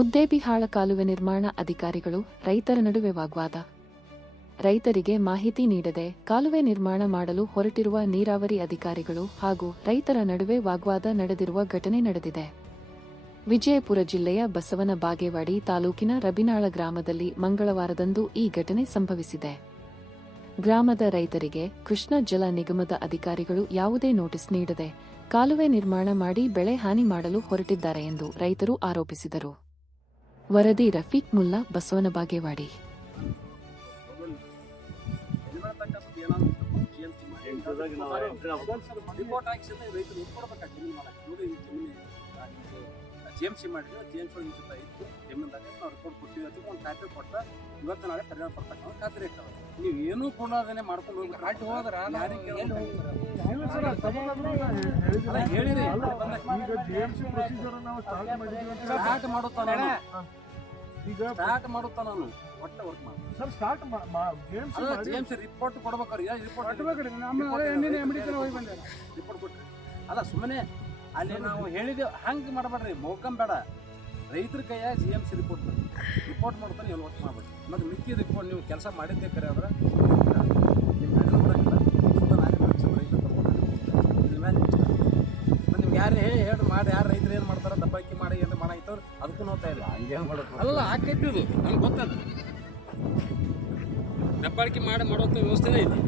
ಮುದ್ದೇಬಿಹಾಳ ಕಾಲುವೆ ನಿರ್ಮಾಣ ಅಧಿಕಾರಿಗಳು ರೈತರ ನಡುವೆ ವಾಗ್ವಾದ. ರೈತರಿಗೆ ಮಾಹಿತಿ ನೀಡದೆ ಕಾಲುವೆ ನಿರ್ಮಾಣ ಮಾಡಲು ಹೊರಟಿರುವ ನೀರಾವರಿ ಅಧಿಕಾರಿಗಳು ಹಾಗೂ ರೈತರ ನಡುವೆ ವಾಗ್ವಾದ ನಡೆದಿರುವ ಘಟನೆ ನಡೆದಿದೆ. ವಿಜಯಪುರ ಜಿಲ್ಲೆಯ ಬಸವನ ಬಾಗೇವಾಡಿ ತಾಲೂಕಿನ ರಬಿನಾಳ ಗ್ರಾಮದಲ್ಲಿ ಮಂಗಳವಾರದಂದು ಈ ಘಟನೆ ಸಂಭವಿಸಿದೆ. ಗ್ರಾಮದ ರೈತರಿಗೆ ಕೃಷ್ಣ ಜಲ ನಿಗಮದ ಅಧಿಕಾರಿಗಳು ಯಾವುದೇ ನೋಟಿಸ್ ನೀಡದೆ ಕಾಲುವೆ ನಿರ್ಮಾಣ ಮಾಡಿ ಬೆಳೆ ಹಾನಿ ಮಾಡಲು ಹೊರಟಿದ್ದಾರೆ ಎಂದು ರೈತರು ಆರೋಪಿಸಿದರು. ವರದಿ ರಫೀಕ್ ಮುಲ್ಲಾ, ಬಸವನ ಬಾಗೇವಾಡಿ. ಜಿಎಂಸಿ ಮಾಡಿದ್ರೆ ಜಿಎಂಸಿ ಇತ್ತು ಜಮೀನ್ದಾಗ ನಾವು ರಿಪೋರ್ಟ್ ಕೊಟ್ಟಿವಿ ಅಂತ ಒಂದು ಖಾತೆ ಕೊಟ್ಟ ಇವತ್ತು ನಾಳೆ ಪರಿಣಾಮ ಪಡ್ತಕ್ಕ ಖಾತ್ರಿ ಇರ್ತದೆ. ನೀವು ಏನೂ ಕೊಡೋದನ್ನೇ ಮಾಡ್ಕೊಂಡು ಹೋಗಿ ಕಾಟಿ ಹೋದ್ರೆ ಹೇಳಿರಿ ಸ್ಟಾರ್ಟ್ ಮಾಡುತ್ತಾ ನಾನು ಒಟ್ಟ ವರ್ಕ್ ಮಾಡಿ ಜಿಎಂಸಿ ರಿಪೋರ್ಟ್ ಕೊಡ್ಬೇಕಾರೆ ರಿಪೋರ್ಟ್ ಕೊಟ್ರಿ ಅಲ್ಲ ಸುಮ್ಮನೆ ಅಲ್ಲಿ ನಾವು ಹೇಳಿದೆವು ಹಂಗೆ ಮಾಡಬೇಡ್ರಿ. ಮೌಕಂಬೇಡ, ರೈತರ ಕೈಯಾಗ ಜಿಎಂಸಿ ರಿಪೋರ್ಟ್ ಮಾಡ್ತಾನೆ ಎಲ್ಲಿ ವರ್ಕ್ ಮಾಡ್ಬೇಡಿ. ಮತ್ತು ಮಿಕ್ಕಿ ರಿಪೋರ್ಟ್ ನೀವು ಕೆಲಸ ಮಾಡಿದ್ದೇ ಕರೆ ಆದ್ರೆ ನಿಮ್ಮ ಮತ್ತು ನಿಮ್ಗೆ ಯಾರು ಹೇಳಿ ಮಾಡಿ ಯಾರು ರೈತರು ಏನು ಮಾಡ್ತಾರೆ ದಬ್ಬಾಕಿ ಮಾಡಿ ಏನು ಮಾಡಾಯ್ತವ್ರು ಅದಕ್ಕೂ ನೋಡ್ತಾ ಇಲ್ಲ. ಹಂಗೆ ಮಾಡೋದು ಅಲ್ಲ ಆಕೈತಿ ಇದು ನಂಗೆ ಗೊತ್ತದ. ದಬ್ಬಾಳಿಕೆ ಮಾಡುವಂಥ ವ್ಯವಸ್ಥೆನೇ ಇದೆ.